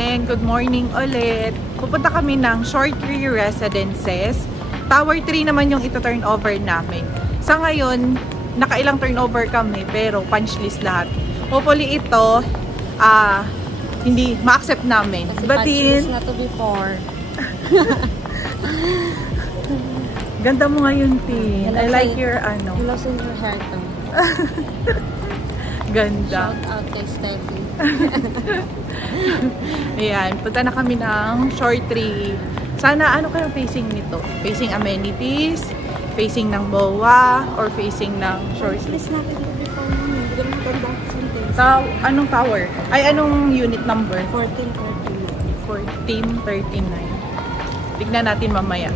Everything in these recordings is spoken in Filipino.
And good morning ulit. Pupunta kami ng Short Tree Residences. Tower 3 naman yung ito-turn over namin. Sa ngayon, nakailang turnover kami pero punch list lahat. Hopefully ito, hindi ma-accept namin. Kasi But punch list na to before. Ganda mo ngayon, Tin. I like your ano. You lost in your hair tone. Ganda. Shout out kay Steffi. Ayan, punta na kami ng Short Tree. Sana ano kaya facing nito? Facing amenities, facing ng BOA, or facing ng Short Tree? List natin ito before yun. Hindi ko matanda something. Anong tower? Ay, anong unit number? 1439. 1439. Tignan natin mamaya.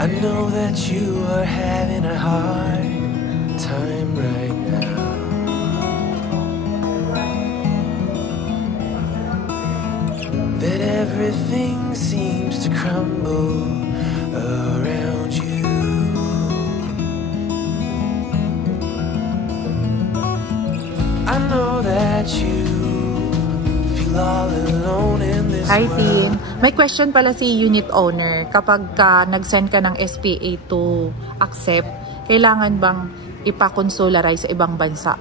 I know that you are having a hard time right now. That everything seems to crumble around you. I know that you feel all alone in this Hi, world. Tin. May question pala si unit owner. Kapag nag-send ka ng SPA to accept, kailangan bang ipa-consularize sa ibang bansa?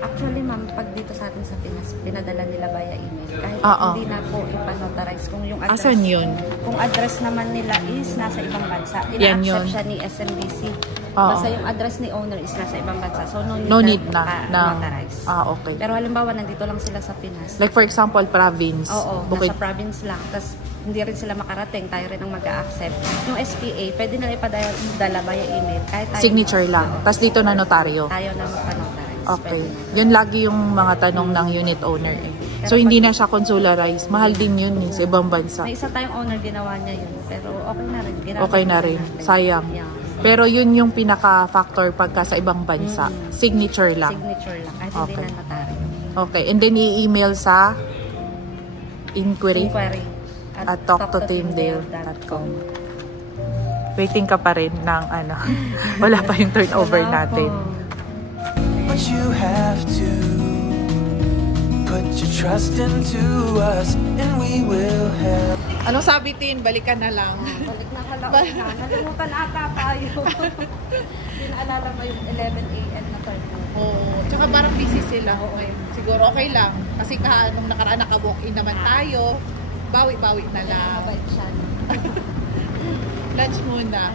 Actually, ma'am, pag dito sa atin sa Pinas, pinadala nila via email. Kahit hindi na po ipa-notarize. Kung yung address, asan yun? Kung address naman nila is nasa ibang bansa, Yan ina-accept yun. siya ni SMBC. Basta yung address ni owner is nasa ibang bansa. So, No need na notarize. Okay. Pero halimbawa, nandito lang sila sa Pinas. Like for example, province. Oo, Bukid. nasa province lang. Tapos, hindi rin sila makarating. Tayo rin ang mag-a-accept. Yung SPA, pwede na ipadala via email. Kahit tayo Signature lang. Tapos dito na notaryo. Tayo na magpa-notarize. Okay. Yun lagi yung mga tanong ng unit owner eh. So, hindi na siya consularize. Mahal din yun eh, sa ibang bansa. May isa tayong owner, ginawa niya yun. Pero okay na rin. Okay na rin. Sayang. Yeah. Pero yun yung pinaka-factor pagka sa ibang bansa. Signature lang. Signature lang. Kahit Okay. hindi na notaryo. Okay. And then, i-email sa inquiry At at talktoteamdale.com. Waiting ka pa rin ng ano. Wala pa yung turnover natin. But you have to put your trust into us and we will help. Anong sabi, Tin? Balikan na lang. Balik na kalaon na. Nalimutan ata tayo. Hindi naalala mo yung 11 a.m. na turnover. Oo. Tsaka parang busy sila. Okay. Siguro okay lang. Kasi nung nakaraan naka-walk-in naman tayo, bawi-bawi na lang. Mabait siya. Lunch muna.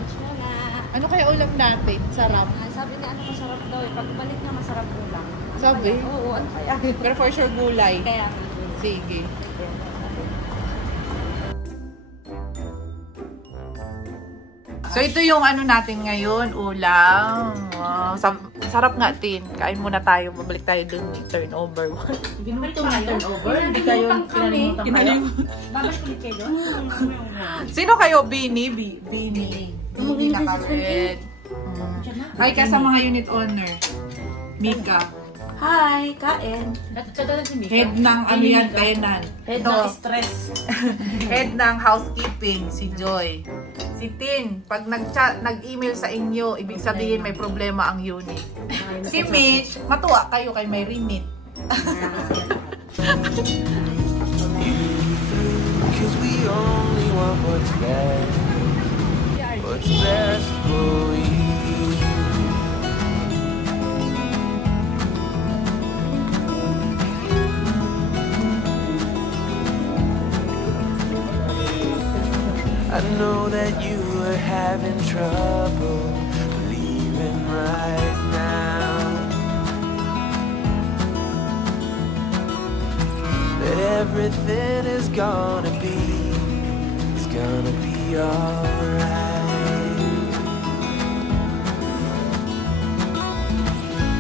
Ano kaya ulam natin? Sarap. Sabi niya, ano masarap daw eh. Pagbalik na masarap ulam. Sabi? Oo, ano kaya? Pero for sure gulay. Kaya Sige. So ito yung ano natin ngayon, ulam. Wow, sarap nga, Tin. Kain muna tayo, babalik tayo dun turnover. Ito nga turnover, hindi kayo kinalimutan kayo. Babalik ulit kayo doon. Sino kayo? Bini? Bini. Bini na kami. Ay, ka sa mga unit owner. Mika. Hi, kain. Head ng ano yan, tenant. Head Ito. ng stress. Head ng housekeeping, si Joy. Si Tin, pag nag-email sa inyo, ibig sabihin may problema ang unit. Si Mitch, matuwa kayo kay may remit. Cause we only want what's best for you. I know that you are having trouble believing right now that everything is gonna be alright.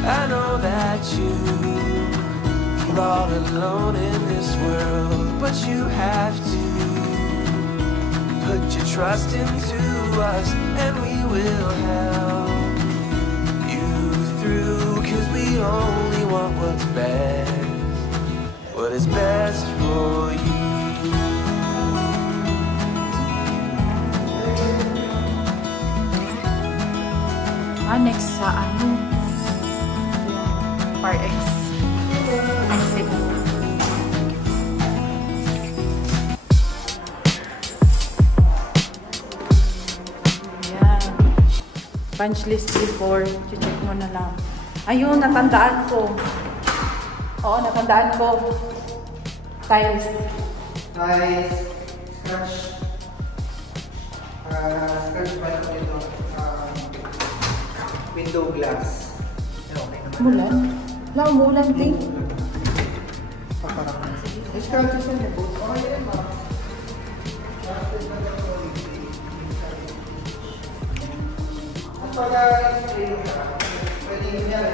I know that you feel all alone in this world, but you have to put your trust into us and we will help. Next sa ano? Par X. Exit. Ayan. Punch list before. Check mo na lang. Ayun, natandaan ko. Oo, natandaan ko. Tiles. Tiles, scratch. Scratch pa lang ito. Window glass. Okay naman. Mulan? Wala, umulan din. Paparang. Scratches yan eh. Okay yan, ma. At pala, pwede yun yan.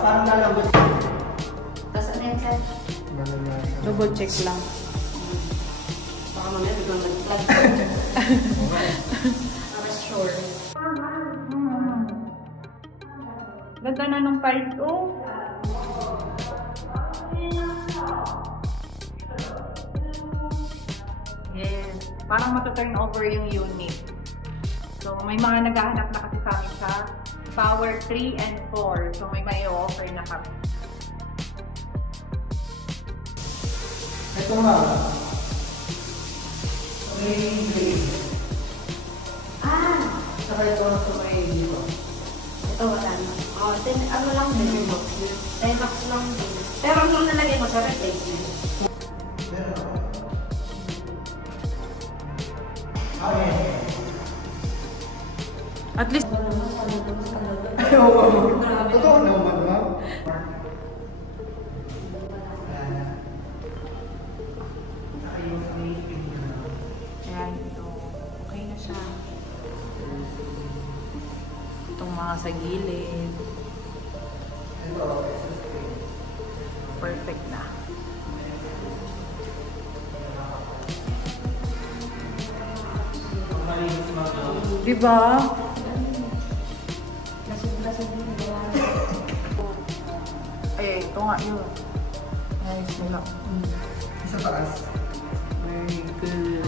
Parang lalabot. Tapos ano yan, sir? Double check lang. Baka mamaya biglang mag-plug. Para sure. Ganda na nung part 2. Yes. Parang matuturn over yung unit. So, may mga naghahanap na kasi sa amin sa Power 3 and 4. So, may offer na kami. Ito nga. Sa may grade. Saka ito sa may dito. Ito wala na. Ano lang din yung box yun. Remax lang din. Pero nung nalagay mo sa replacement. Meron ako. Okay. At least, Totoo naman, ma'am. ayan, ito. Okay na siya. Itong mga sa gilid. Perfect na. Diba? Lasig-lasig din yung Ay, ito nga yun. Nice nila. Sa taas. Very good.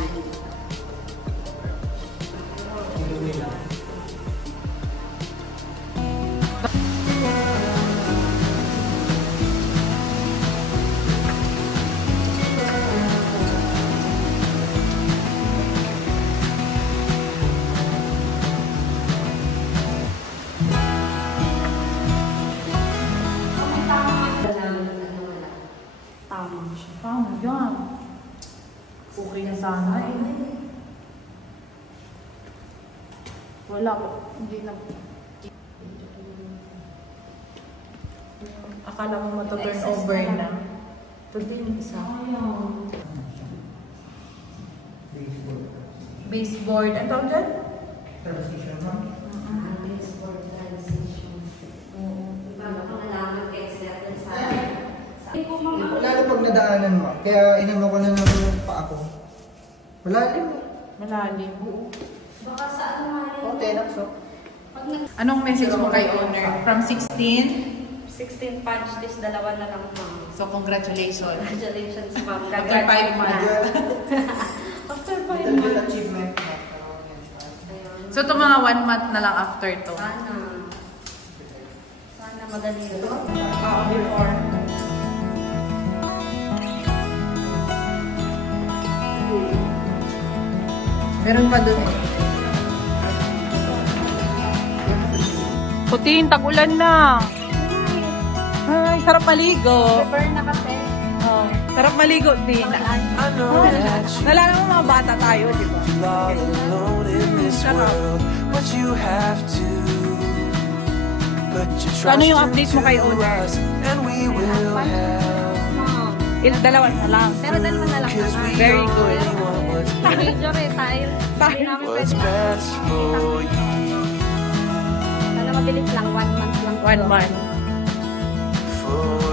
tama siya. Tama yan. Okay na sana eh. Wala ko. Hindi na. Akala mo matuturn over na. Ito din yung isa. Baseboard. Baseboard. Ang tawag dyan? Transition, ma'am. Baseboard transition. Iba ba kung nalaman expert din sa akin? Lalo pag nadaanan, ma'am. Kaya inano ko na ng paa ko. Wala din, ma'am. Malalim. Baka sa ano nga yun? Oh, tenax, oh. Pag nag Anong message mo kay owner? From 16? 16 punch this, dalawa na lang ma'am. So, congratulations. Congratulations ma'am. After 5 months. After 5 Little bit months. achievement, ma'am. Ayun. So, ito mga 1 month na lang after to. Sana. Sana madali ito. Before. Meron pa dun. Putin, tag-ulan na. Ay, sarap maligo. Prepare na kasi. Oh, sarap maligo din. I know that Nalala mo mga bata tayo, di ba? you're all alone in this world, but you have to put your trust Ano yung update mo kay into owner? us, and we will help. Ma'am. Dalawa na lang. Pero dalawa na lang. Cause we Very good. only want what's Major eh, tayo. Hindi namin what's pwede. best for you. Sana mabilis lang, 1 month lang. 1 month. For